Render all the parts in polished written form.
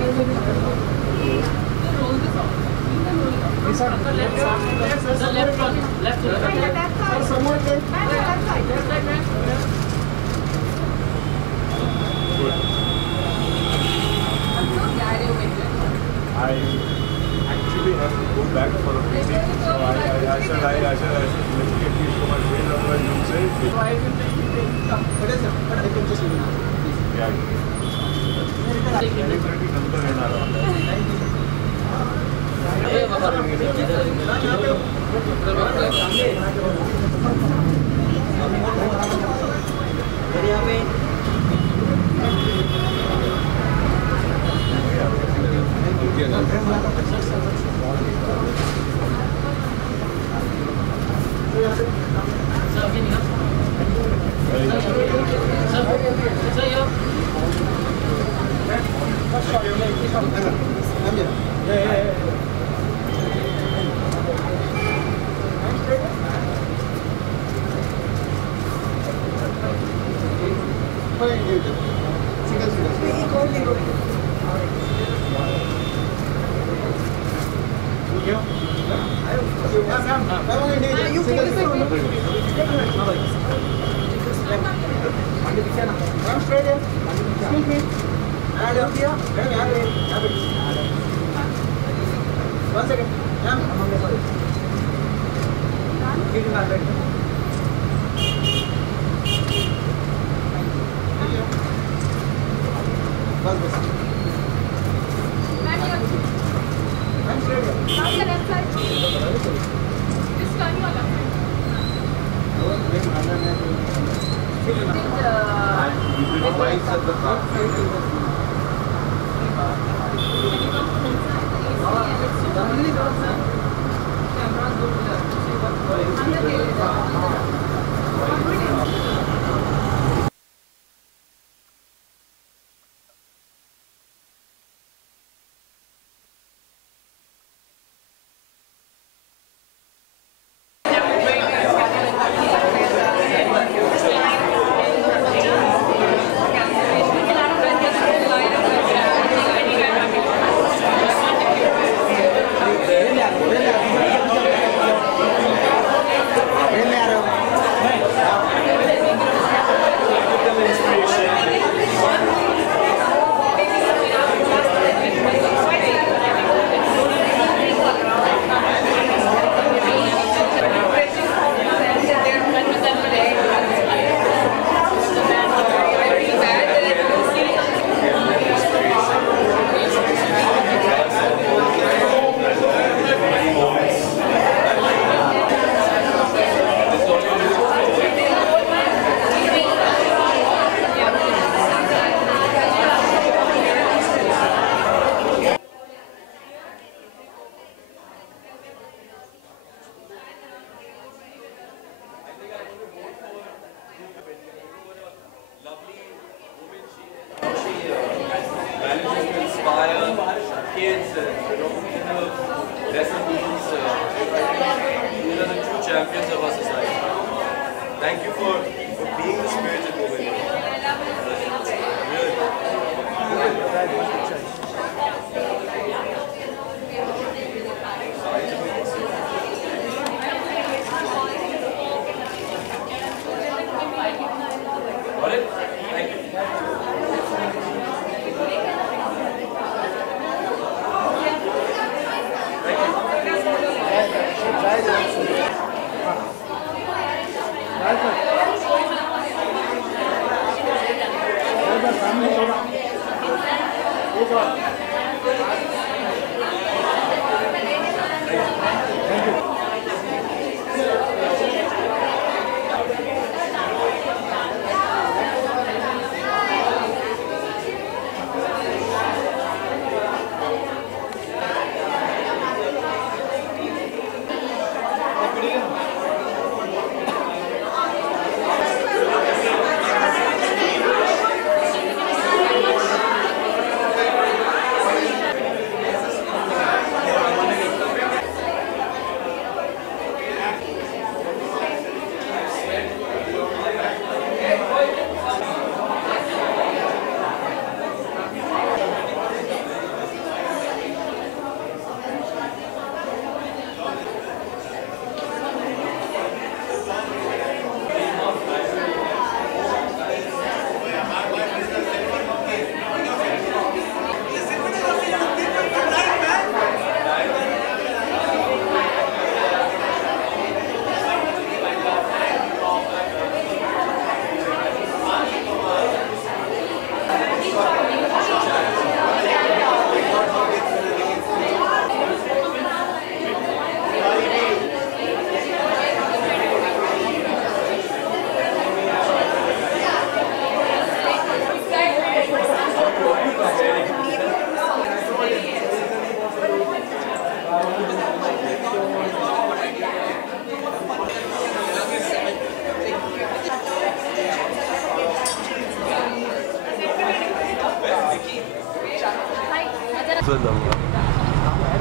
I actually have to go back for a meeting, so I said let's get you so much weight, otherwise you'll say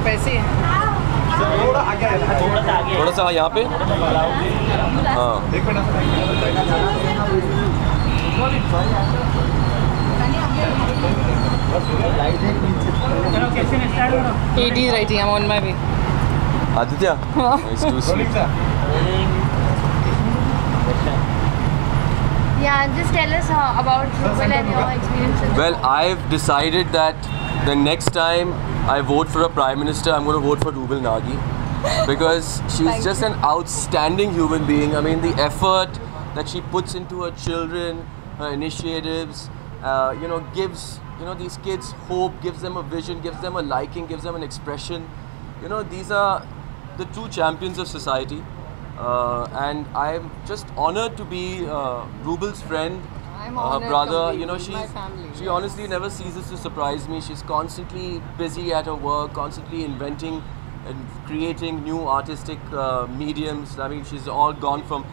पैसे हैं थोड़ा सा यहाँ पे हाँ It is writing. I'm on my way. Aditya? It's too sweet. Yeah, just tell us about Rubal and your experiences. Well, I've decided that the next time I vote for a Prime Minister, I'm going to vote for Rubal Nagy. Because she's just an outstanding human being. I mean, the effort that she puts into her children, her initiatives, gives these kids hope, gives them a vision, gives them a liking, gives them an expression. These are the true champions of society. And I'm just honored to be Rubal's friend, her brother. She honestly never ceases to surprise me. She's constantly busy at her work, constantly inventing and creating new artistic mediums. I mean, she's all gone from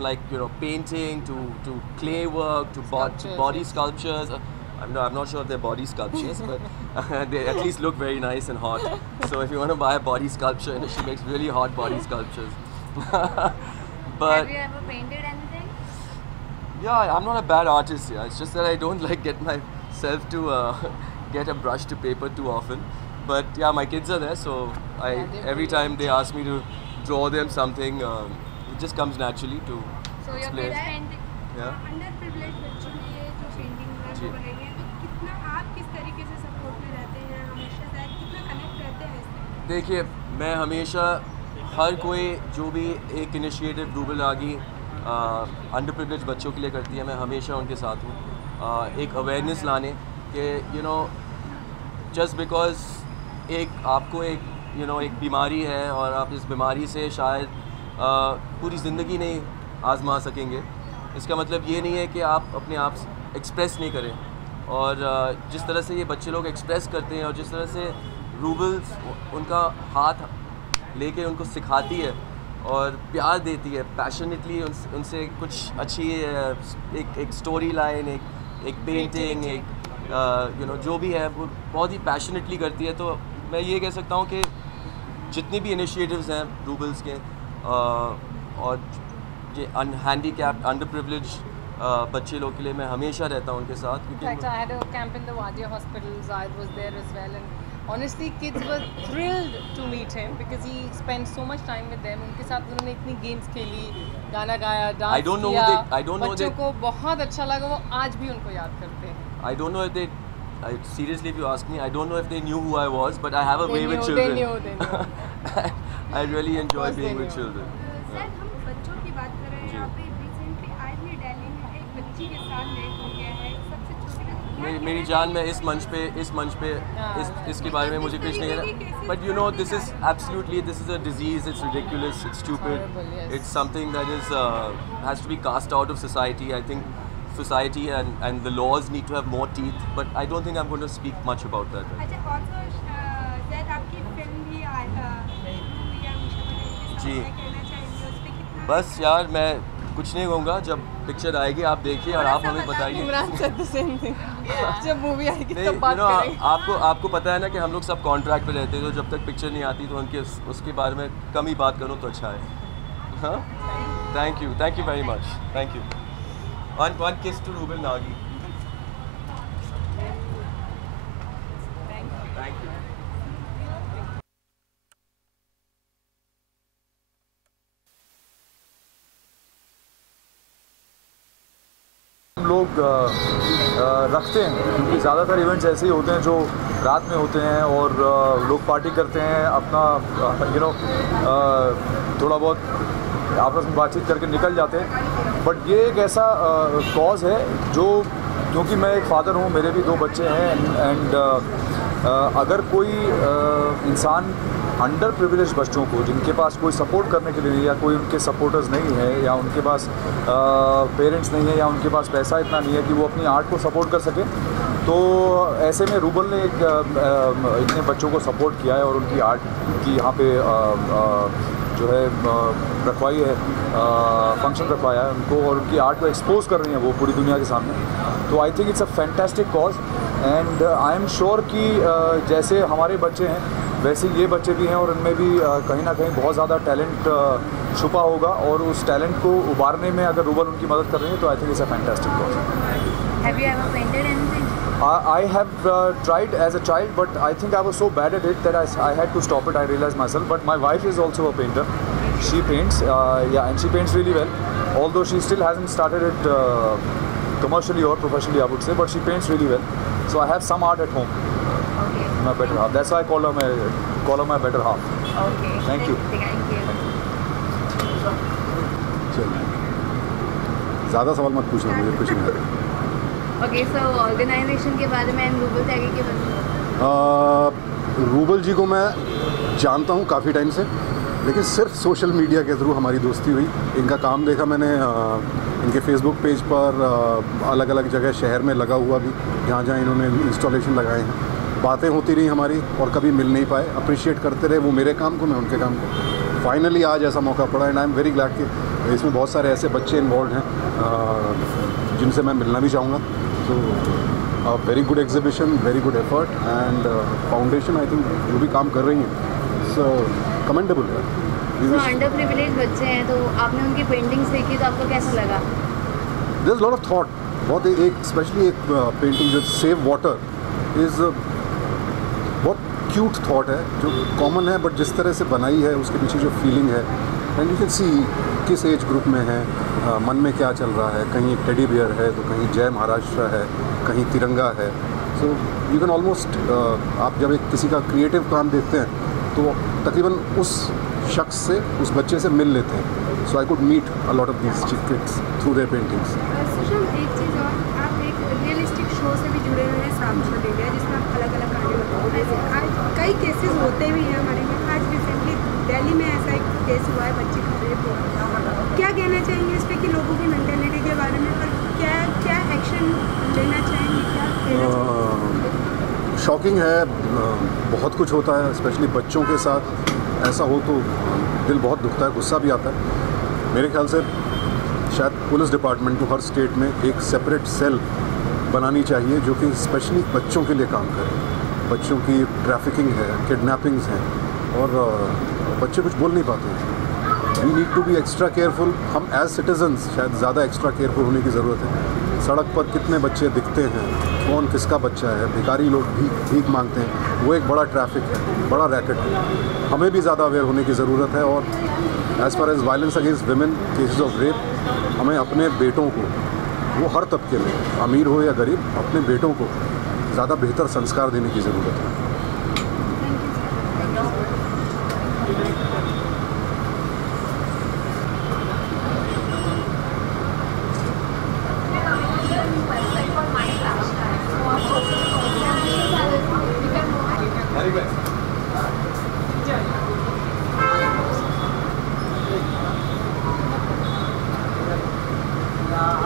like painting to clay work to body sculptures. I'm not sure if they're body sculptures, but they at least look very nice and hot. So if you want to buy a body sculpture, she makes really hot body sculptures. But have you ever painted anything? Yeah, I'm not a bad artist. Yeah, it's just that I don't like get myself to get a brush to paper too often. But yeah, my kids are there, so every time they ask me to draw them something, it just comes naturally to So your explain. kids painting? Yeah. अंडरप्रिविलेज्ड बच्चों ने ये जो पेंटिंग जी। बनाई है, तो कितना आप किस तरीके से सपोर्ट में रहते हैं, हमेशा शायद कितना कनेक्ट रहते हैं इससे? देखिए, मैं हमेशा हर कोई जो भी एक initiative rouble Nagi under privilege बच्चों के लिए करती है, मैं हमेशा उनके साथ हूँ। एक अवेयरनेस लाने कि जस्ट बिकॉज आपको एक बीमारी है और आप इस बीमारी से शायद पूरी ज़िंदगी नहीं आजमा सकेंगे, इसका मतलब ये नहीं है कि आप अपने आप एक्सप्रेस नहीं करें। और जिस तरह से ये बच्चे लोग एक्सप्रेस करते हैं और जिस तरह से रूबल्स उनका हाथ लेके उनको सिखाती है और प्यार देती है पैशनेटली, उनसे कुछ अच्छी एक स्टोरी लाइन, एक पेंटिंग, जो भी है वो बहुत ही पैशनेटली करती है। तो मैं ये कह सकता हूँ कि जितनी भी इनिशिएटिव्स हैं रूबल्स के और ये अनहैंडीकैप्ड अंडर प्रिविलेज बच्चे लोग के लिए, मैं हमेशा रहता हूँ उनके साथ। I had a camp in the Wadia hospitals. I was there as well, and honestly, kids were thrilled to meet him because he spent so much time with them. उनके साथ उन्होंने इतनी गेम्स खेली, गाना गाया, डांस किया। बच्चों को बहुत अच्छा लगा, वो आज भी उनको याद करते हैं। I don't know if they, seriously, if you ask me, I don't know if they knew who I was, but I have a way with children. They knew. I really enjoy being with children. Sir, हम बच्चों की बात कर रहे हैं, यहाँ पे रिसेंटली आज भी दिल्ली में एक बच्ची के साथ रेप हो गया है, सबसे छोटी। मेरी जान, मैं इस मंच पे इसके बारे में मुझे कुछ नहीं है। But this is absolutely, this is a disease. It's ridiculous. It's stupid. Horrible, yes. It's something that is has to be cast out of society. I think society and the laws need to have more teeth. But I don't think I'm going to speak much about that. अच्छा, also शायद आपकी फिल्म भी जी। कहना चाहेंगे उस पे कितना? बस यार, मैं कुछ नहीं कहूँगा। जब पिक्चर आएगी आप देखिए और आप हमें बताइए। Imran said the same thing. जब मूवी आएगी नहीं, तब बात करेंगे। आपको पता है ना कि हम लोग सब कॉन्ट्रैक्ट पे रहते हैं, तो जब तक पिक्चर नहीं आती तो उसके बारे में कम ही बात करूँ तो अच्छा है। हाँ, thank you very much, thank you. One kiss to Rubal Nagy. Thank you. हम लोग रखते हैं क्योंकि ज़्यादातर इवेंट्स ऐसे ही होते हैं जो रात में होते हैं और लोग पार्टी करते हैं, अपना थोड़ा बहुत आपस में बातचीत करके निकल जाते हैं। बट ये एक ऐसा कॉज है जो, क्योंकि मैं एक फादर हूँ, मेरे भी 2 बच्चे हैं एंड अगर कोई इंसान अंडर प्रिविलेज बच्चों को, जिनके पास कोई सपोर्ट करने के लिए नहीं, या कोई उनके सपोर्टर्स नहीं है, या उनके पास पेरेंट्स नहीं है, या उनके पास पैसा इतना नहीं है कि वो अपनी आर्ट को सपोर्ट कर सके, तो ऐसे में रूबल ने इतने बच्चों को सपोर्ट किया है और उनकी आर्ट की यहाँ पे जो है रखवाई है, फंक्शन रखवाया है उनको, और उनकी आर्ट को एक्सपोज कर रही हैं वो पूरी दुनिया के सामने। तो आई think it's a fantastic cause, and I am sure कि जैसे हमारे बच्चे हैं वैसे ये बच्चे भी हैं, और उनमें भी कहीं ना कहीं बहुत ज़्यादा टैलेंट छुपा होगा, और उस टैलेंट को उबारने में अगर रूबल उनकी मदद कर रही है तो आई think it's a fantastic cause. Have you ever painted anything? I have tried as a child, but I think I was so bad at it that I had to stop it. I realized myself. But my wife is also a painter. She paints, yeah, and she paints really well. Although she still hasn't started it commercially or professionally, I would say, but she paints really well. So I have some art at home. Okay. My better half. That's why I call her my better half. Okay. Thank you. Thank you. ज़्यादा सवाल मत पूछना, मुझे कुछ नहीं आता। Okay, so organization के बारे में एंड रूबल से आगे के बारे में? रूबल जी को मैं जानता हूँ काफ़ी टाइम से, लेकिन सिर्फ सोशल मीडिया के थ्रू हमारी दोस्ती हुई। इनका काम देखा मैंने इनके फेसबुक पेज पर, अलग अलग जगह शहर में लगा हुआ भी, जहाँ जहाँ इन्होंने इंस्टॉलेशन लगाए हैं। बातें होती रही हमारी और कभी मिल नहीं पाए। अप्रिशिएट करते रहे वो मेरे काम को, मैं उनके काम को। फाइनली आज ऐसा मौका पड़ा, and I am very glad कि इसमें बहुत सारे ऐसे बच्चे इन्वॉल्व हैं जिनसे मैं मिलना भी चाहूँगा। तो very good exhibition, very good effort, and foundation I think जो भी काम कर रही हैं सो कमेंडेबल है। तो अंडर प्रिविलेज बच्चे हैं, तो आपने उनकी पेंटिंग्स देखी तो आपको कैसा लगा? There is lot of thought. बहुत एक स्पेशली एक पेंटिंग जो सेव वाटर इज़ बहुत क्यूट थॉट है, जो कॉमन है, बट जिस तरह से बनाई है उसके पीछे जो फीलिंग है, एंड यू कैन सी किस एज ग्रुप में है, मन में क्या चल रहा है। कहीं एक टेडी बियर है, तो कहीं जय महाराष्ट्र है, कहीं तिरंगा है। सो यू कैन ऑलमोस्ट, आप जब एक किसी का क्रिएटिव काम देखते हैं तो तकरीबन उस शख्स से, उस बच्चे से मिल लेते हैं। So I could meet a lot of these kids through their paintings. Susham, एक चीज़ और, आप एक रियलिस्टिक शो से भी जुड़े हुए हैं, सामशो डेलिया, जिसमें आप अलग अलग कहानी बताओ। ऐसे आज कई केसेस होते भी हैं हमारे में। आज रिसेंटली दिल्ली में ऐसा एक केस हुआ है, बच्चे का रेप हुआ। क्या कहना चाहेंगे इस पर कि लोगों की मेंटेलिटी के बारे में, पर क्या क्या एक्शन लेना चाहेंगे, क्या कहना चाहेंगे? शॉकिंग है, बहुत कुछ होता है, स्पेशली बच्चों के साथ ऐसा हो तो दिल बहुत दुखता है, गुस्सा भी आता है। मेरे ख्याल से शायद पुलिस डिपार्टमेंट को हर स्टेट में एक सेपरेट सेल बनानी चाहिए जो कि स्पेशली बच्चों के लिए काम करे। बच्चों की ट्रैफिकिंग है, किडनैपिंग्स हैं, और बच्चे कुछ बोल नहीं पाते हैं। We need to be extra careful. हम एज सिटीजन्स शायद ज़्यादा एक्स्ट्रा केयरफुल होने की ज़रूरत है। सड़क पर कितने बच्चे दिखते हैं, कौन किसका बच्चा है, भिखारी लोग भीख मांगते हैं, वो एक बड़ा ट्रैफिक है, बड़ा रैकेट है। हमें भी ज़्यादा अवेयर होने की ज़रूरत है। और as far as violence against women, cases of rape, हमें अपने बेटों को, वो हर तबके में, अमीर हो या गरीब, अपने बेटों को ज़्यादा बेहतर संस्कार देने की ज़रूरत है।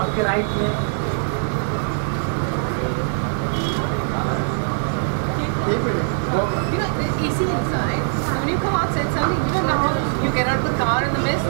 आपके राइट में You know, the AC inside, when you come outside, suddenly you don't know how you get out of the car in the mist.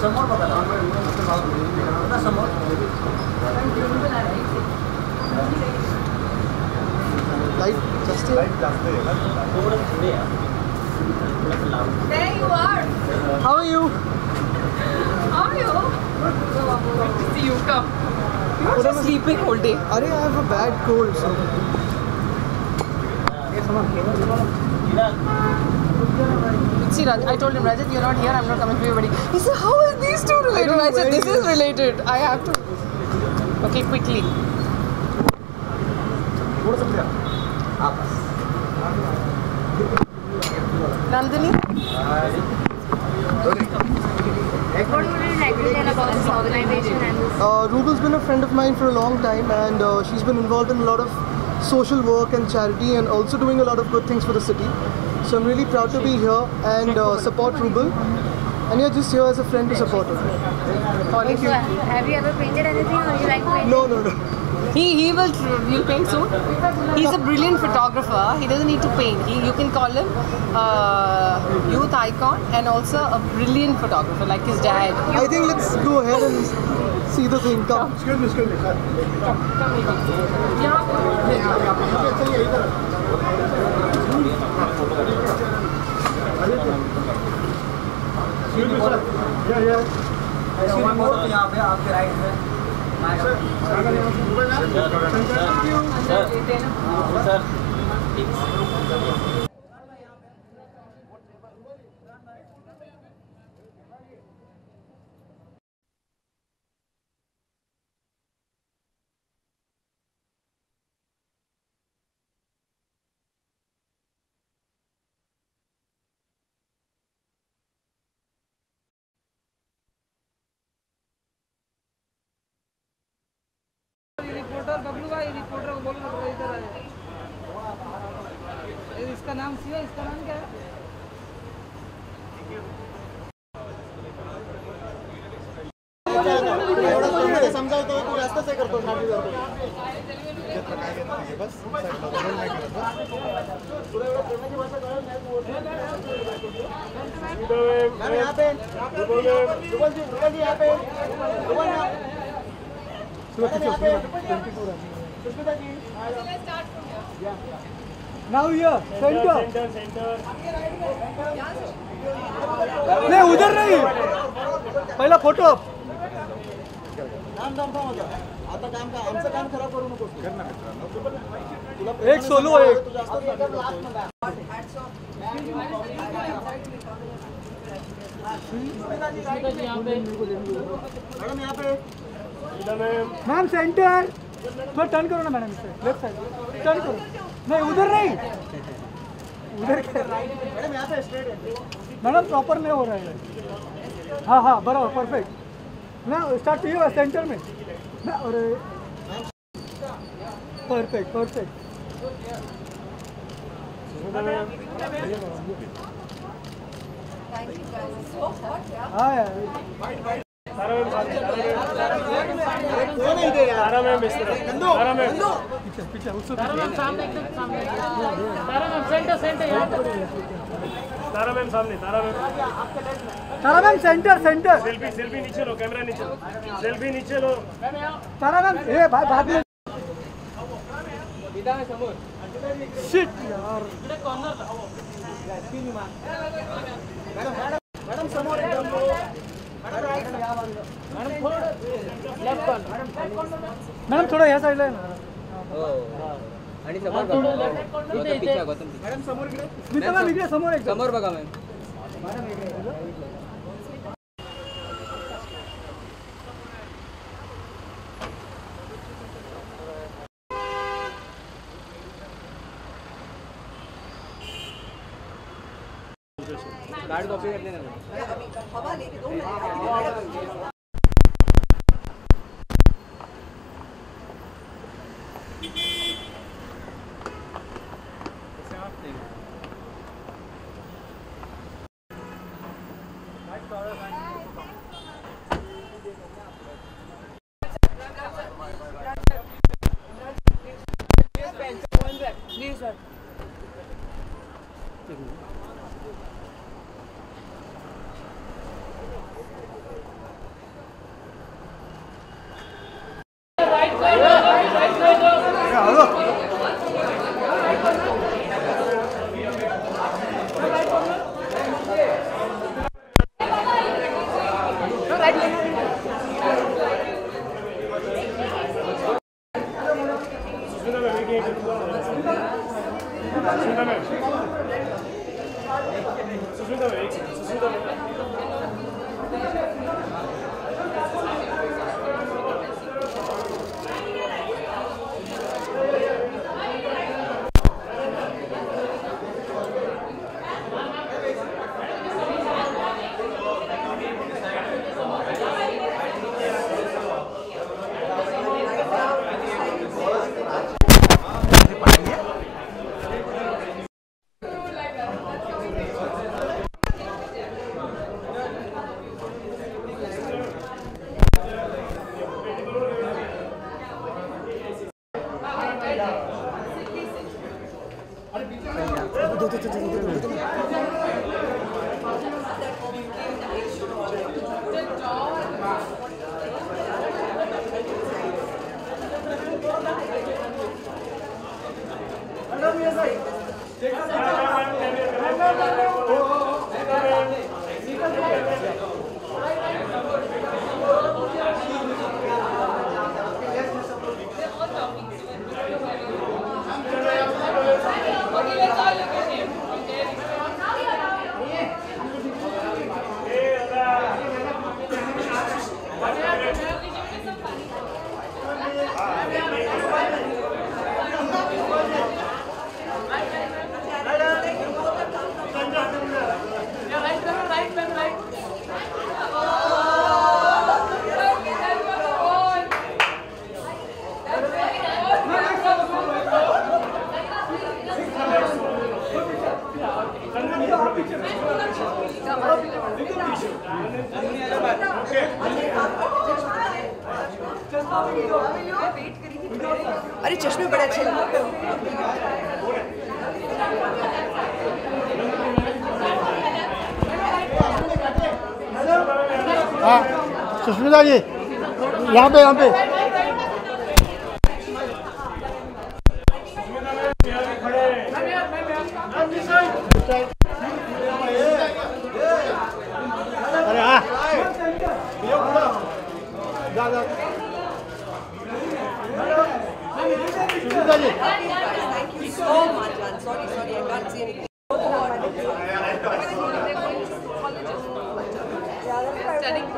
समोर बघा समोर लाईट जास्त थोडं पुढे या There you are. How are you? How are you? Good to see you. Come. You were just sleeping all day. अरे I have a bad cold. So. See, Raj, I told him, Rajat, you're not here. I'm not coming to your wedding. He said, how are these two related? I said, this is related. I have to. Okay, quickly. थोड़ा सा आप Nandini. What would you like to tell about this organization and this? Rubel's been a friend of mine for a long time, and she's been involved in a lot of social work and charity, and also doing a lot of good things for the city. So I'm really proud to be here and support Rubel. And you're just here as a friend to support her. Thank you. Have you ever painted anything, or you like to paint? No. You'll paint soon. He's a brilliant photographer. He doesn't need to paint. You can call him youth icon and also a brilliant photographer like his dad. I think let's go ahead and see the thing. Come. Excuse me. यहाँ पे आपके right में sir reporter Bablu भाई, रिपोर्टर को बोलो थोड़ा इधर आए। इसका नाम सिवा, इसका नाम क्या है? समजावतो तू जास्त से करतो नाटक करतो बस यहाँ पे रुबल जी यहाँ पे Now here, center. नहीं उधर नहीं, पहला फोटो. आता काम का आमचं काम खराब करू नको. एक सोलो एक. मैडम यहाँ पे. Ma'am centre. थोड़ा टर्न करो ना मैडम, इसे लेफ्ट साइड टर्न करो. नहीं उधर नहीं, उधर मैडम यहाँ पे स्ट्रेट है. मैडम प्रॉपर नहीं हो रहा है. हाँ बराबर परफेक्ट ना. स्टार्ट कीजिए सेंटर में ना. और परफेक्ट. हाँ यार पीछे उससे सामने तारा मैम सामने. तारा मैम सेंटर. सेल्फी नीचे लो, कैमरा नीचे लो, सेल्फी नीचे लो. तारा मैम ए भाई बाद में शिट यार. मॅडम समोर एकदम. मॅडम थोडं ह्या साईडला आहे ना. आणि समोर बघा. मॅडम समोर इकडे. स्मिता मॅम इकडे समोर एकदम. समोर बघा मॅम. कार्ड कॉपी कर लेना. Please sir. अरे चश्मे बड़े अच्छे लगते हैं। हाँ सुष्मिता जी यहाँ पे अरे हाँ सुष्मिता जी Thank you so much, man. Sorry, I can't see anything. Studying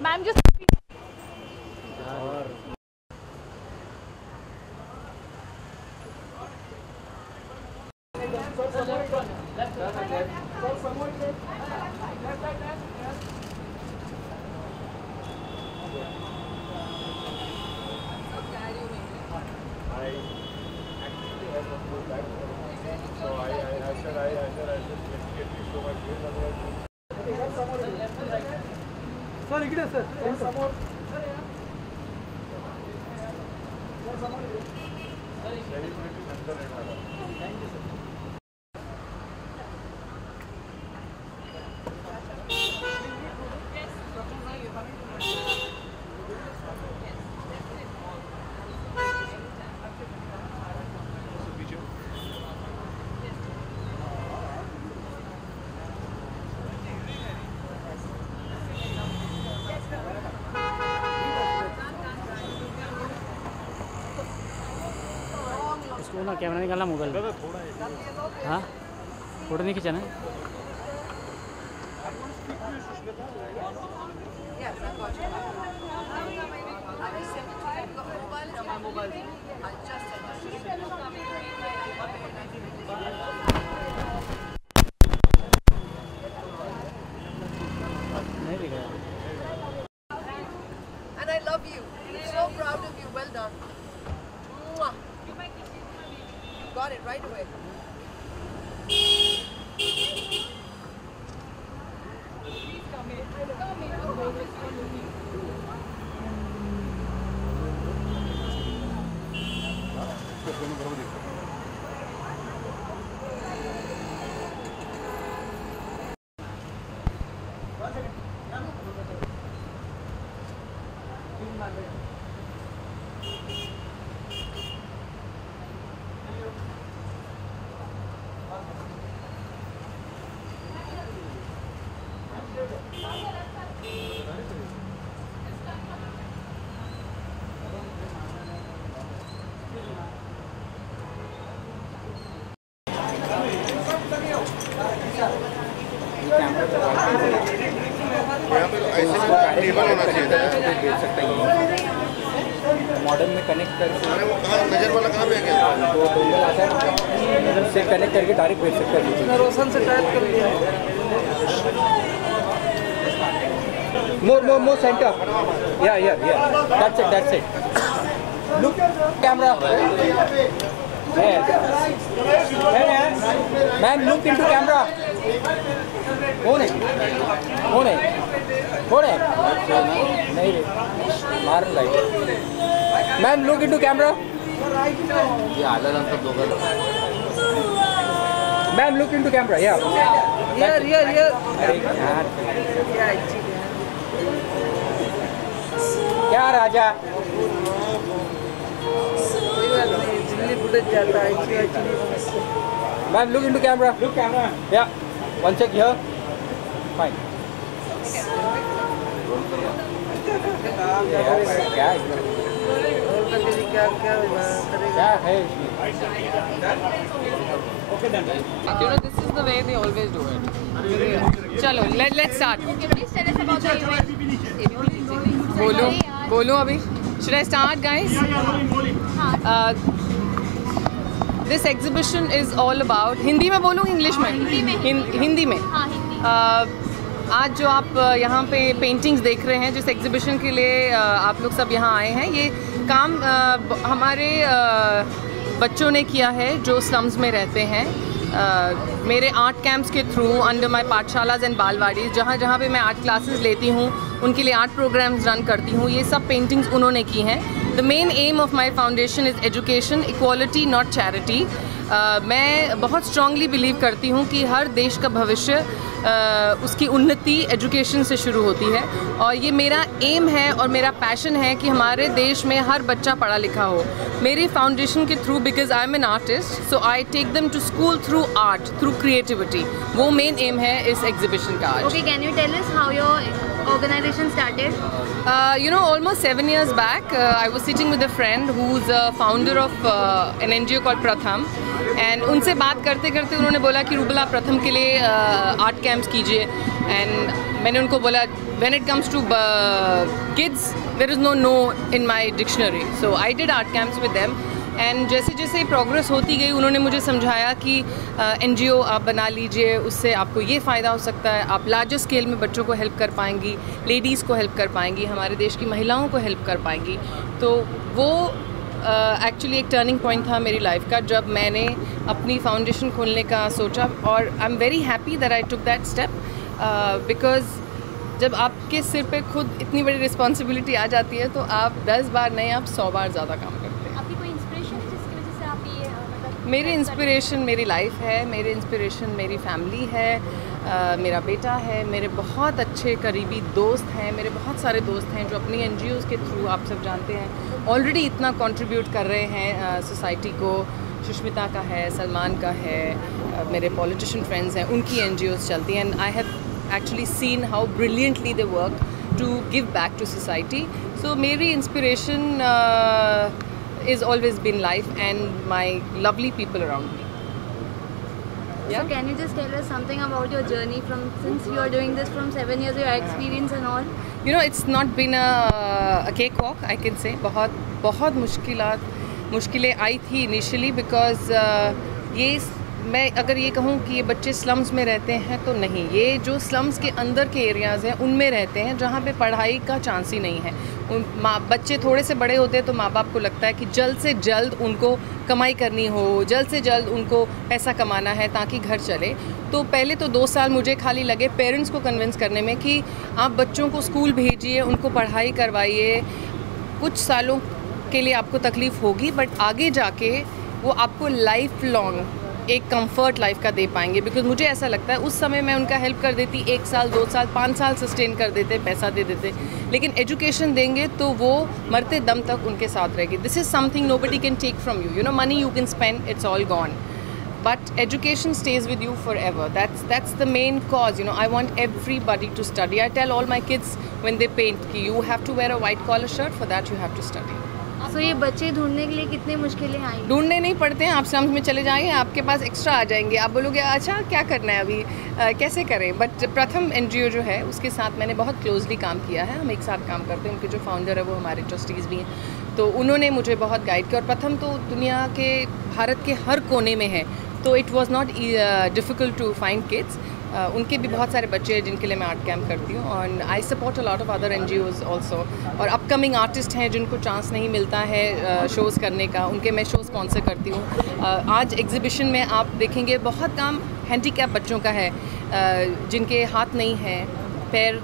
Ma'am, just sir इकडे सर इसको ना कैमरा निकालना मोबाइल में। हाँ फोटो नहीं खींचा ना। नहीं दिखा। And I love you. So proud of you. Well done. Mwah. Got it right away. Modern में कनेक्ट करके नजर वाला कहाँ पे है क्या? तो डोंगल आता है ना, से कनेक्ट करके डायरेक्ट भेज सकते हैं। रोशन से टाइप कर लिया। More center. Yeah. That's it. Look, camera. Ma'am look into camera. कौन है? नहीं रे मार light. Ma'am look into camera. ये आल्यानंतर दोघं मैम लुक इनटू कैमरा। या Here. अरे यार क्या राजा दिल्ली फुटेज जाता है मैम लुक इनटू कैमरा। या वन चेक हियर फाइन। क्या है You know, this is the way they always do it. चलो, let's start. Okay, please tell us about the event. बोलो अभी. Should I start, guys? This exhibition is all about. Hindi में बोलूँ, इंग्लिश में? हिंदी में. हाँ, हिंदी. आज जो आप यहाँ पे पेंटिंग्स देख रहे हैं, जिस एग्जीबिशन के लिए आप लोग सब यहाँ आए हैं, ये काम हमारे बच्चों ने किया है जो स्लम्स में रहते हैं। मेरे आर्ट कैंप्स के थ्रू अंडर माय पाठशालाज एंड बालवाड़ी, जहाँ पे मैं आर्ट क्लासेस लेती हूँ, उनके लिए आर्ट प्रोग्राम्स रन करती हूँ। ये सब पेंटिंग्स उन्होंने की हैं। The main M of my foundation is education, equality, not charity. मैं बहुत स्ट्रांगली बिलीव करती हूँ कि हर देश का भविष्य उसकी उन्नति एजुकेशन से शुरू होती है, और ये मेरा एम है और मेरा पैशन है कि हमारे देश में हर बच्चा पढ़ा लिखा हो। मेरी फाउंडेशन के through, because I am an artist, so I take them to school through art, through creativity. वो मेन एम है इस एग्जीबिशन का आज। Okay, can you tell us how your organization started? You know, almost 7 years back, I was sitting with a friend who's a founder of an NGO called Pratham, and उनसे बात करते करते उन्होंने बोला कि रूबल आप प्रथम के लिए आर्ट कैंप्स कीजिए। एंड मैंने उनको बोला, when it comes to kids, there is no in my dictionary, so I did art camps with them. And जैसे जैसे प्रोग्रेस होती गई, उन्होंने मुझे समझाया कि NGO आप बना लीजिए, उससे आपको ये फ़ायदा हो सकता है, आप लार्जर स्केल में बच्चों को हेल्प कर पाएंगी, लेडीज़ को हेल्प कर पाएंगी, हमारे देश की महिलाओं को हेल्प कर पाएंगी। तो वो एक्चुअली एक टर्निंग पॉइंट था मेरी लाइफ का, जब मैंने अपनी फाउंडेशन खोलने का सोचा। और I am very happy that I took that step, because जब आपके सिर पे खुद इतनी बड़ी रिस्पॉन्सिबिलिटी आ जाती है तो आप 10 बार नहीं, आप 100 बार ज़्यादा काम करते हैं। मेरी इंस्पिरेशन मेरी लाइफ है, मेरी इंस्पिरेशन मेरी फैमिली है, मेरा बेटा है, मेरे बहुत अच्छे करीबी दोस्त हैं, मेरे बहुत सारे दोस्त हैं जो अपनी NGOs के थ्रू, आप सब जानते हैं, ऑलरेडी इतना कंट्रीब्यूट कर रहे हैं सोसाइटी को। सुष्मिता का है, सलमान का है, मेरे पॉलिटिशियन फ्रेंड्स हैं, उनकी NGOs चलती हैं। And I have actually seen how brilliantly they work to give back to society. So मेरी inspiration is always been life and my lovely people around me. Yeah? So can you just tell us something about your journey from since you are doing this from 7 years, your experience and all? You know, it's not been a cakewalk, I can say. बहुत मुश्किलें आई थी initially because ये मैं अगर ये कहूँ कि ये बच्चे स्लम्स में रहते हैं तो नहीं, ये जो स्लम्स के अंदर के एरियाज़ हैं उनमें रहते हैं जहाँ पे पढ़ाई का चांस ही नहीं है। बच्चे थोड़े से बड़े होते हैं तो माँ बाप को लगता है कि जल्द से जल्द उनको कमाई करनी हो, जल्द से जल्द उनको पैसा कमाना है ताकि घर चले। तो पहले तो 2 साल मुझे खाली लगे पेरेंट्स को कन्विंस करने में कि आप बच्चों को स्कूल भेजिए, उनको पढ़ाई करवाइए। कुछ सालों के लिए आपको तकलीफ़ होगी, बट आगे जाके वो आपको लाइफ लॉन्ग एक कंफर्ट लाइफ का दे पाएंगे। बिकॉज मुझे ऐसा लगता है उस समय मैं उनका हेल्प कर देती, 1 साल 2 साल 5 साल सस्टेन कर देते, पैसा दे देते, लेकिन एजुकेशन देंगे तो वो मरते दम तक उनके साथ रहेगी। This is something nobody can take from you. You know, money you can spend, it's all gone, but education stays with you forever. That's the main cause. You know, I want everybody to study. I tell all my kids when they paint कि you have to wear a white collar shirt, for that you have to study. So ये बच्चे ढूंढने के लिए कितने मुश्किलें आई? ढूंढने नहीं पड़ते हैं, आप स्लम्स में चले जाएंगे, आपके पास एक्स्ट्रा आ जाएंगे, आप बोलोगे अच्छा क्या करना है अभी, कैसे करें। बट प्रथम NGO जो है उसके साथ मैंने बहुत क्लोजली काम किया है, हम एक साथ काम करते हैं। उनके जो फाउंडर है वो हमारे ट्रस्टीज़ भी हैं, तो उन्होंने मुझे बहुत गाइड किया। और प्रथम तो दुनिया के, भारत के हर कोने में है, तो it was not difficult to find kids. उनके भी बहुत सारे बच्चे हैं जिनके लिए मैं आर्ट कैंप करती हूँ और I support a lot of other NGOs also. और अपकमिंग आर्टिस्ट हैं जिनको चांस नहीं मिलता है शोज़ करने का, उनके मैं शो स्पॉन्सर करती हूँ। आज एग्जीबिशन में आप देखेंगे बहुत काम हैंडीकैप बच्चों का है, जिनके हाथ नहीं हैं, पैर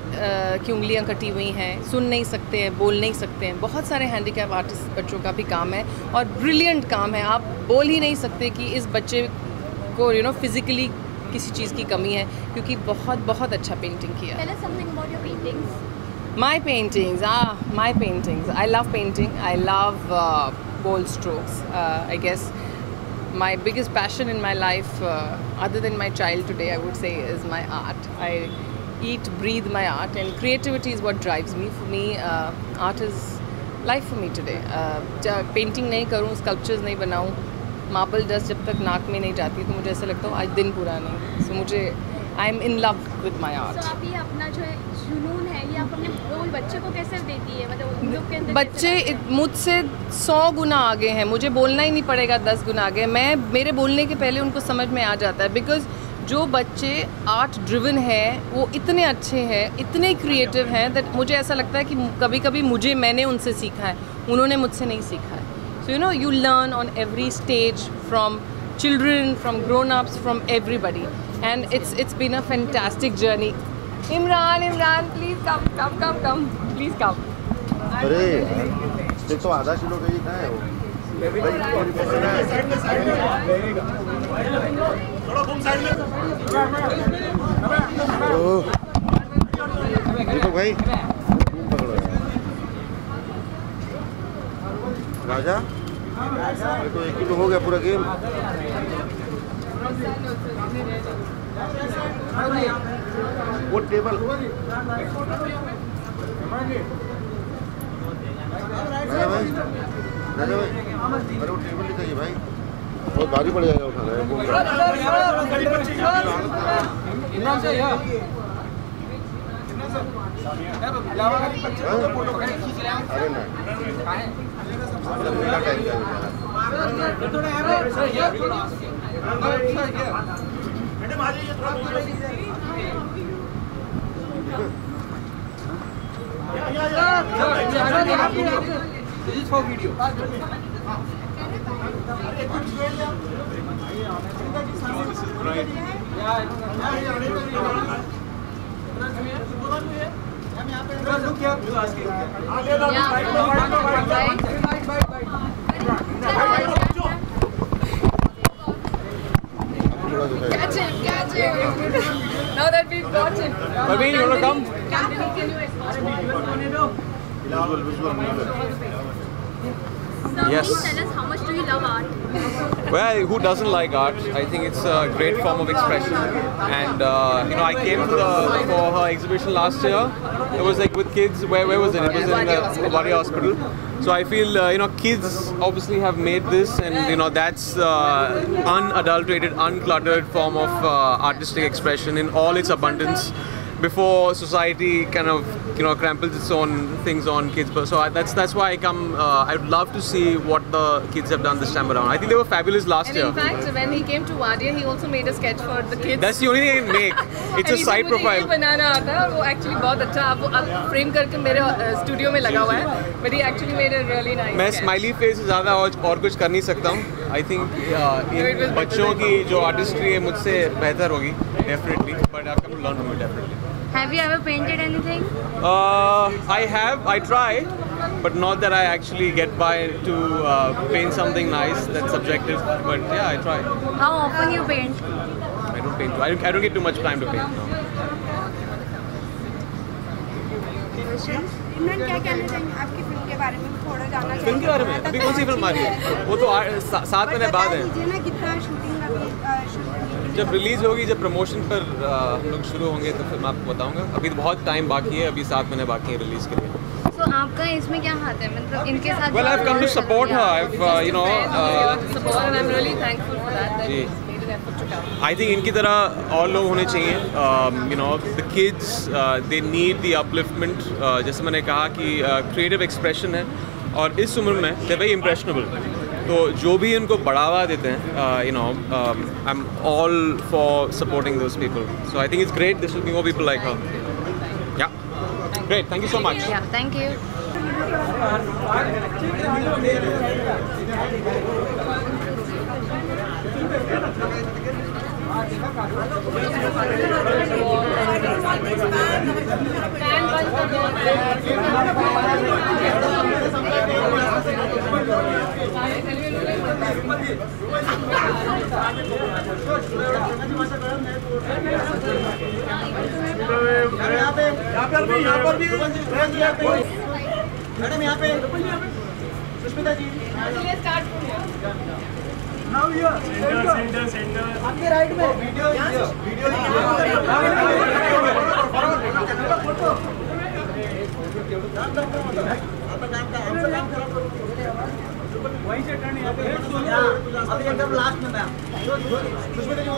की उंगलियां कटी हुई हैं, सुन नहीं सकते हैं, बोल नहीं सकते हैं। बहुत सारे हैंडीकैप आर्टिस्ट बच्चों का भी काम है और ब्रिलियंट काम है। आप बोल ही नहीं सकते कि इस बच्चे को फिज़िकली किसी चीज़ की कमी है, क्योंकि बहुत अच्छा पेंटिंग किया। Tell us something about your paintings. My paintings. I love painting. I love bold strokes. I guess my biggest passion in my life, other than my child today, I would say, is my art. I eat, breathe my art, and creativity is what drives me. For me, art is life for me today. Painting नहीं करूँ, sculptures नहीं बनाऊँ, marble dust जब तक नाक में नहीं जाती तो मुझे ऐसा लगता है आज दिन पूरा नहीं। सो मुझे I am in love with my art. तो आप ये अपना जो है जुनून है ये आप अपने रोल बच्चे को कैसे देती है, मतलब उन लोग के अंदर बच्चे मुझसे 100 गुना आगे हैं, मुझे बोलना ही नहीं पड़ेगा 10 गुना आगे। मेरे बोलने के पहले उनको समझ में आ जाता है, बिकॉज जो बच्चे आर्ट ड्रिवन है वो इतने अच्छे हैं, इतने क्रिएटिव हैं दैट मुझे ऐसा लगता है कि कभी कभी मैंने उनसे सीखा है, उन्होंने मुझसे नहीं सीखा है। So you learn on every stage, from children, from grown-ups, from everybody, and it's been a fantastic journey. Imran, please come, please come. अरे ये तो आधा किलो का ही कहाँ है वो? देखो भाई, पकड़ो राजा, तो 1 किलो हो गया पूरा गेम। वो टेबल राजा भाई, अरे वो टेबल नहीं चाहिए भाई, बहुत भारी पड़ जाएगा उठाना है। अरे ना This is for video. Look here. Catch him. Now that we've got him. Praveen, you want to come? Can you escort him? So Yes. please tell us how much do you love art? Well, who doesn't like art? I think it's a great form of expression, and I came for her exhibition last year. It was like with kids. Where was it? It was in Wadi Hospital. So I feel kids obviously have made this, and that's unadulterated, uncluttered form of artistic expression in all its abundance. Before society kind of cramples its own things on kids, so that's why I come. I would love to see what the kids have done this time around. I think they were fabulous last year. In fact, when he came to Wadia, he also made a sketch for the kids. That's the only thing I can make. It's a side profile. मुझे बनाना आता है और वो actually बहुत अच्छा अब फ्रेम करके मेरे स्टूडियो में लगा हुआ है. But he actually made a really nice. मैं sketch. स्माइली फेस से ज़्यादा और कुछ कर नहीं सकता हूँ. I think इन बच्चों की जो आर्टिस्ट्री है मुझसे बेहतर होगी definitely. But I've come to learn from it definitely. Have you ever painted anything? I have. I try, but not that I actually get by to paint something nice. That's subjective. But yeah, I try. How often you paint? I don't paint. I don't get too much time to paint. No. Imran क्या कहना चाहेंगे आपकी फिल्म के बारे में थोड़ा जानना चाहेंगे? फिल्म के बारे में? अभी कौन सी फिल्म आ रही है? वो तो 7 महीने बाद है. मुझे ना कितना शूटिंग जब रिलीज होगी, जब प्रमोशन पर हम लोग शुरू होंगे तो फिर मैं आपको बताऊंगा. अभी तो बहुत टाइम बाकी है, अभी 7 महीने बाकी है रिलीज के लिए. So आपका इसमें क्या हाथ है, मतलब इनके साथ? Well, I've come to support her. I've support, and I'm really thankful for that. That he's made an effort to come. I think इनकी तरह और लोग होने चाहिए. The kids, they need the upliftment. जैसे मैंने कहा कि creative expression है और इस उम्र में they're very impressionable. तो जो भी इनको बढ़ावा देते हैं you know I am all for supporting those people so I think it's great this will be more people like her yeah great thank you so much Yeah, thank you. Madam यहाँ पे Sushmita ji now here centre आपके right में video वहीं से turn यहाँ पे अभी एकदम लास्ट में ma'am Sushmita ji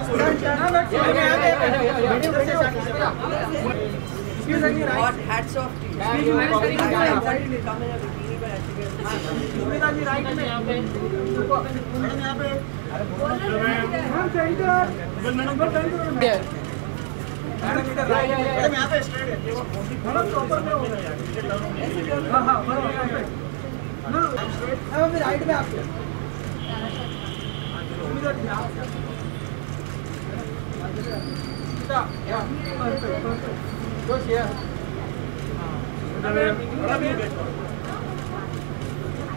God, hats off to you. I wanted to come in a bikini, but I figured right में आपके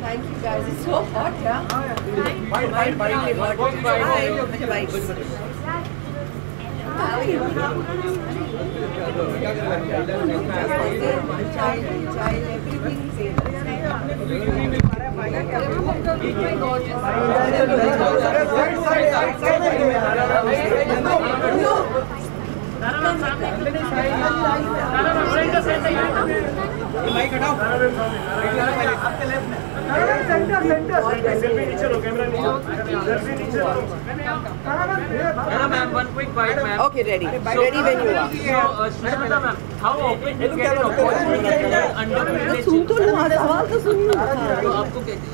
Thank you guys. It's so hot, yeah? Really hot. Okay, ready. Ready when you are. Shweta ma'am, how often you get an opportunity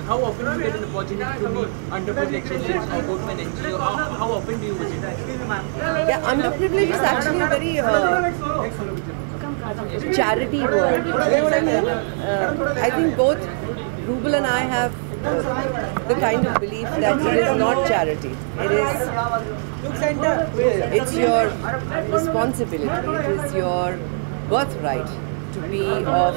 how often you get an opportunity to meet underprivileged children or go to an NGO? How often do you visit? Yeah, underprivileged is actually a very charity work. You know what I mean? I think both Rubal and I have the kind of belief that it is not charity. It's your responsibility. It is your birthright to be of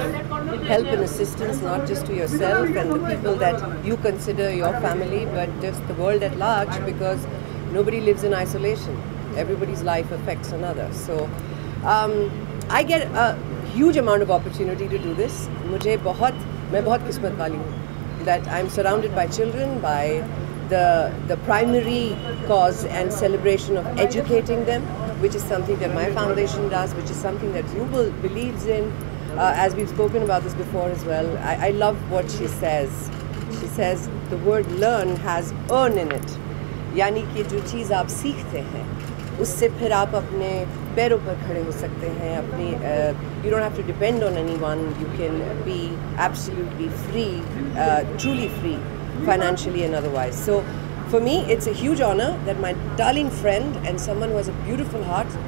help and assistance, not just to yourself and the people that you consider your family, but just the world at large, because nobody lives in isolation. Everybody's life affects another. So I get a huge amount of opportunity to do this. मैं बहुत किस्मत वाली हूँ that I'm surrounded by children, by the primary cause and celebration of educating them, which is something that my foundation does, which is something that Rubal believes in. As we've spoken about this before as well, I love what she says. She says the word learn has earn in it. यानी कि जो चीज़ आप सीखते हैं उससे फिर आप अपने पैरों पर खड़े हो सकते हैं अपनी you don't have to depend on anyone. You can be absolutely free, truly free, financially and otherwise. So for me it's a huge honor that my darling friend and someone who has a beautiful heart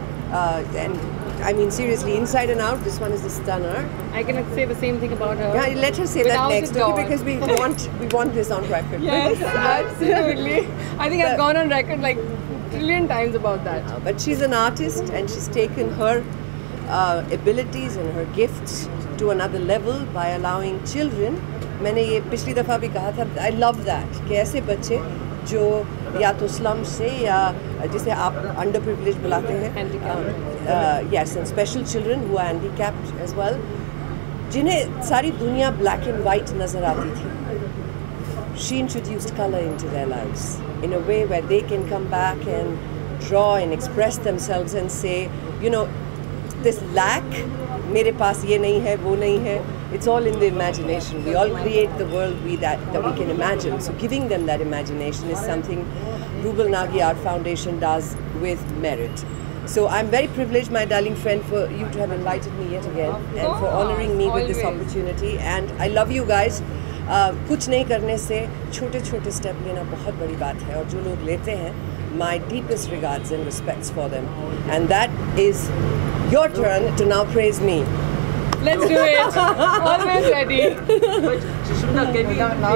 and I mean seriously inside and out, this one is the stunner. I can say the same thing about her. Yeah, let her say that next, okay, because we want this on record. Yes, absolutely. I think I've gone on record like trillion times about that. But she's an artist and she's taken her abilities and her gifts to another level by allowing children. मैंने ये पिछली दफ़ा भी कहा था, I love that कि ऐसे बच्चे जो या तो स्लम से या जिसे आप underprivileged बुलाते हैं, yes, and special children who are handicapped as well, जिन्हें सारी दुनिया black and white नज़र आती थी. She introduced color into their lives in a way where they can come back and draw and express themselves and say, you know, this lack, मेरे पास ये नहीं है, वो नहीं है. It's all in the imagination. We all create the world that we can imagine. So giving them that imagination is something Rubal Nagi Art Foundation does with merit. So I'm very privileged, my darling friend, for you to have invited me yet again and for honoring me with this opportunity. And I love you guys. कुछ नहीं करने से छोटे छोटे स्टेप लेना बहुत बड़ी बात है, और जो लोग लेते हैं, my deepest regards and respects for them, and that is your turn to now praise me. Let's do it. Always ready. But Sushmita, can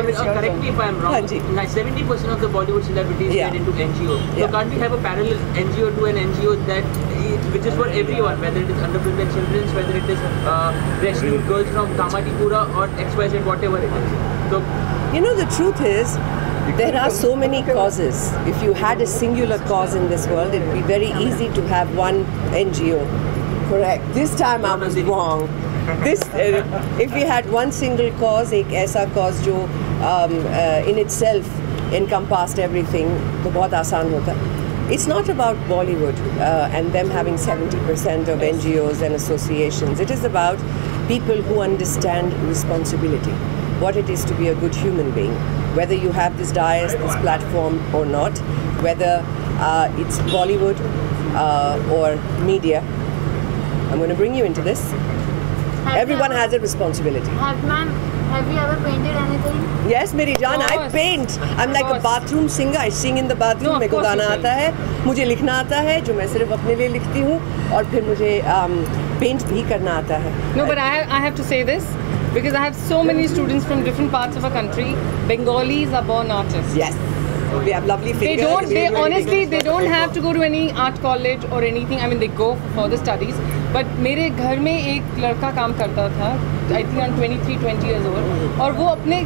we correct me if I'm wrong? 70% of the Bollywood celebrities get into NGO. So can't we have a parallel NGO to an NGO which is for everyone, whether it is underprivileged children, whether it is rescued girls from Kamatipura or XYZ, whatever it is. So you know, the truth is, there are so many causes. If you had a singular cause in this world, it would be very easy to have one NGO. Correct. This time I was wrong. If we had one single cause, एक ऐसा cause जो in itself encompassed everything, तो बहुत आसान होता. It's not about Bollywood and them having 70% of NGOs and associations. It is about people who understand responsibility, what it is to be a good human being. Whether you have this dais, this platform or not, whether it's Bollywood or media, I'm going to bring you into this. Everyone has a responsibility. Have you ever painted anything? Yes, मेरी जान, I paint. I'm like a bathroom singer. I sing in the bathroom. मेरे को गाना आता है, मुझे लिखना आता है, जो मैं सिर्फ अपने लिए लिखती हूँ, और फिर मुझे paint भी करना आता है. No, but I have to say this because I have so many students from different parts of our country. Bengalis are born artists. Yes. We have lovely fingers. They honestly don't have to go to any art college or anything. I mean, they go for the studies. But मेरे घर में एक लड़का काम करता था, I think around 23-20 years old, और वो अपने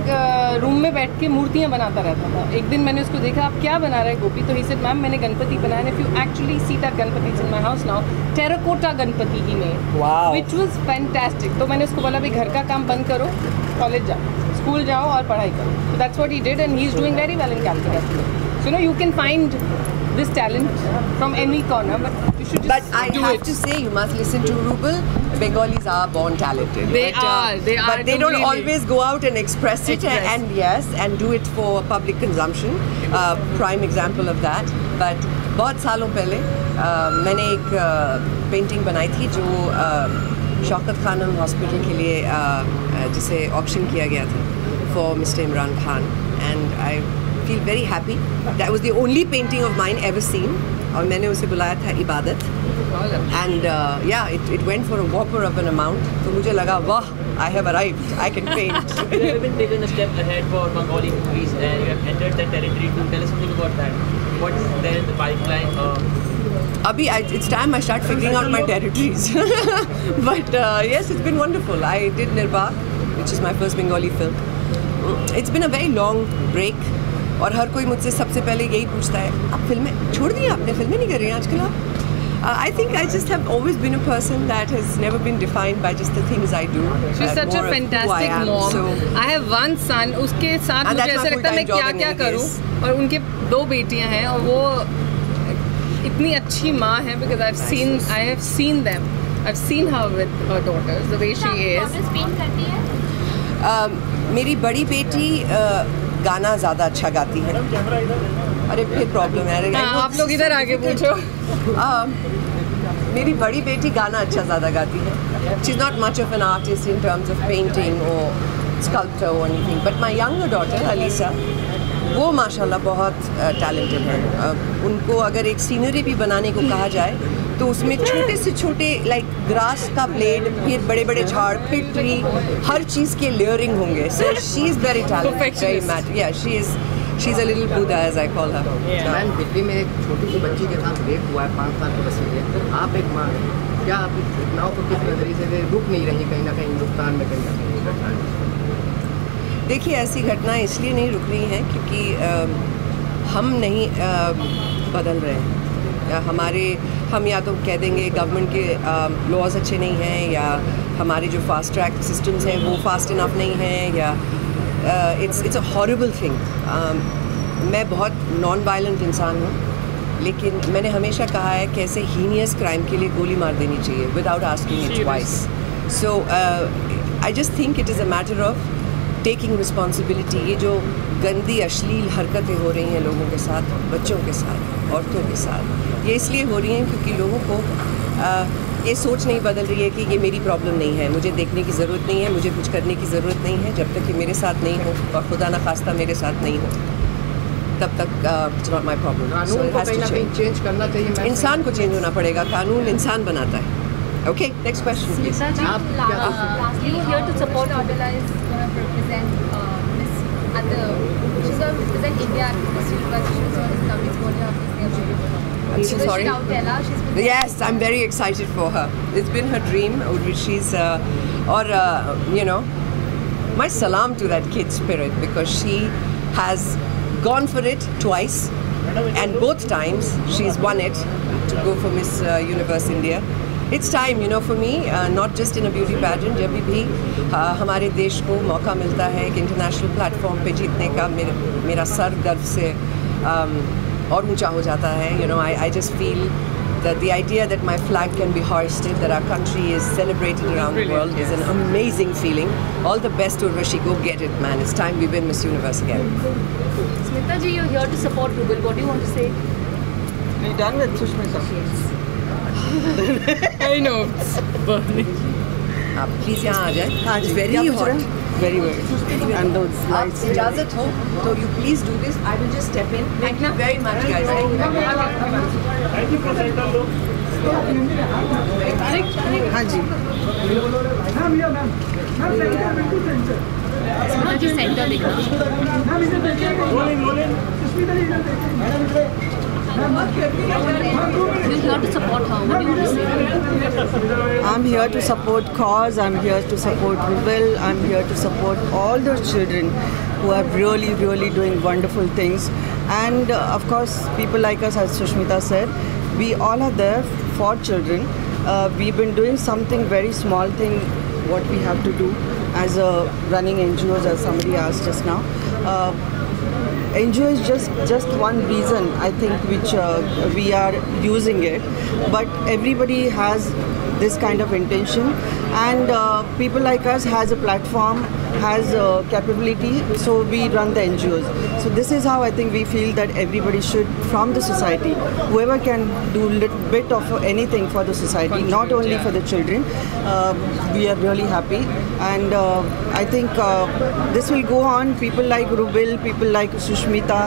रूम में बैठ के मूर्तियाँ बनाता रहता था. एक दिन मैंने उसको देखा, आप क्या बना रहे हैं गोपी? तो he said, मैम मैंने गणपति बनाया. And if you actually see that Ganpati in my house now, terracotta Ganpati ही में, wow, which was fantastic. तो मैंने उसको बोला भाई घर का काम बंद करो, कॉलेज जाओ, स्कूल जाओ और पढ़ाई करो. So that's what he did, and he's doing very well in Calcutta. So you know, you can find this talent from any corner, but you should just But I have to say, you must listen to Rubal. Bengalis are born talented. They are. But they don't always go out and express it, and yes, and do it for public consumption. Prime example of that. But बहुत सालों पहले मैंने एक painting बनाई थी जो शौकत खानम हॉस्पिटल के लिए जिसे ऑक्शन किया गया था for Mr. Imran Khan, and I feel very happy. That was the only painting of mine ever seen, और मैंने उसे बुलाया था इबादत, and yeah, it went for a whopper of an amount. तो मुझे लगा वाह, I have arrived, I can paint. You have been taken a step ahead for Bengali movies, and you have entered that territory too. Tell us something about that. What is there in the pipeline? Abhi, it's time I start figuring out my territories. But yes, it's been wonderful. I did Nirbagh, which is my first Bengali film. It's been a very long break. और हर कोई मुझसे सबसे पहले यही पूछता है, आप फिल्में छोड़ दी, आपने फिल्में नहीं कर रही हैं आजकल आप? I think I just have always been a person that has never been defined by just the things I do. She's such a fantastic mom. So, I have one son. उसके साथ मुझे ऐसा लगता है मैं क्या करूँ, और उनके 2 बेटियाँ हैं, और वो इतनी अच्छी माँ है because I have seen them. I've seen her with her daughters, the way she is. मेरी बड़ी बेटी गाना ज़्यादा अच्छा गाती है. अरे फिर प्रॉब्लम है. आप लोग इधर आगे पूछो. मेरी बड़ी बेटी गाना अच्छा ज़्यादा गाती है. She's not much of an artist in terms of painting or sculpture or anything. But my younger daughter, Alisa, वो माशाल्लाह बहुत talented है. उनको अगर एक सीनरी भी बनाने को कहा जाए तो उसमें छोटे से छोटे लाइक ग्रास का ब्लेड, फिर बड़े बड़े झाड़, फिर ट्री, हर चीज़ के लेयरिंग होंगे. So she is very talented, very mat. Yeah she is a little Buddha as I call her. Ma'am, Delhi में एक छोटी सी बच्ची के साथ रेप हुआ है 5 साल की बच्ची है. आप एक माँ, क्या आप घटनाओं को किस नजरिए से रुक नहीं रही कहीं ना कहीं हिंदुस्तान में कहीं ना कहीं घटनाएं? देखिए, ऐसी घटनाएं इसलिए नहीं रुक रही हैं क्योंकि हम नहीं बदल रहे हैं. हम या तो कह देंगे गवर्नमेंट के लॉज अच्छे नहीं हैं, या हमारे जो फास्ट ट्रैक सिस्टम्स हैं वो फास्ट इनफ नहीं हैं, या इट्स अ हॉरिबल थिंग. मैं बहुत नॉन वायलेंट इंसान हूँ, लेकिन मैंने हमेशा कहा है कि ऐसे हीनियस क्राइम के लिए गोली मार देनी चाहिए without asking it twice. So I just think it is a matter of taking responsibility. ये जो गंदी अश्लील हरकतें हो रही हैं लोगों के साथ, बच्चों के साथ, औरतों के साथ, ये इसलिए हो रही हैं क्योंकि लोगों को ये सोच नहीं बदल रही है कि ये मेरी प्रॉब्लम नहीं है, मुझे देखने की ज़रूरत नहीं है, मुझे कुछ करने की ज़रूरत नहीं है। जब तक कि मेरे साथ नहीं हो और खुदा न खास्ता मेरे साथ नहीं हो, तब तक इट्स नॉट माय प्रॉब्लम। कानून को कहीं ना कहीं चेंज करना चाहिए। इंसान को चेंज होना पड़ेगा, कानून इंसान बनाता है। Okay, next question please. आप lastly here to support Mobilize represent Miss at the she's going to represent India at Miss Universe. She's going to come with what you have to say about it. I'm so sorry. Yes, I'm very excited for her. It's been her dream. She's you know, my salam to that kid spirit, because she has gone for it twice, and both times she's won it to go for Miss Universe India. It's time, you know, for me, not just in a beauty pageant. जब भी हमारे देश को मौका मिलता है एक international platform पे जीतने का, मेरा सर गर्व से और ऊंचा हो जाता है. You know, I just feel that the idea that my flag can be hoisted, that our country is celebrated around the world, is an amazing feeling. All the best to Urvashi. Go get it, man. It's time we win Miss Universe again. Smita ji, you're here to support Rubel. What do you want to say? Are you done with Sushmita? I know, it's burning. आप प्लीज यहाँ आ जाए. हाँ जी, very hot. Very well. And those lights. आप इजाज़त हो तो you please do this. I will just step in. Thank you very much, guys. Thank you for center look. हाँ जी. मैम ये मैम सेंटर बिल्कुल सेंटर. स्मिता जी सेंटर दिखा. मैम इधर देखिए. रोलिंग सुष्मिता जी इधर देखिए. You're here to support her. What do you want to say? I'm here to support cause. I'm here to support Rubel. I'm here to support all those children who are really doing wonderful things. And of course, people like us, as Sushmita said, we all are there for children. We've been doing something very small thing, what we have to do as a running NGOs, as somebody asked just now. NGO is just one reason, I think, which we are using it, but everybody has this kind of intention, and people like us has a platform, has a capability, so we run the NGOs. So this is how I think we feel that everybody should, from the society, whoever can do a little bit of anything for the society, not only for the children, we are really happy. And I think this will go on. People like Rubel, people like Sushmita,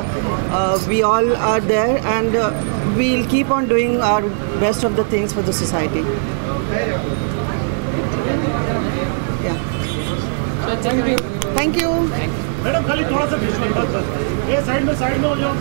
we all are there, and we'll keep on doing our best of the things for the society. Yeah. Thank you. Thank you. Madam खाली थोड़ा सा ये साइड में हो जाओ.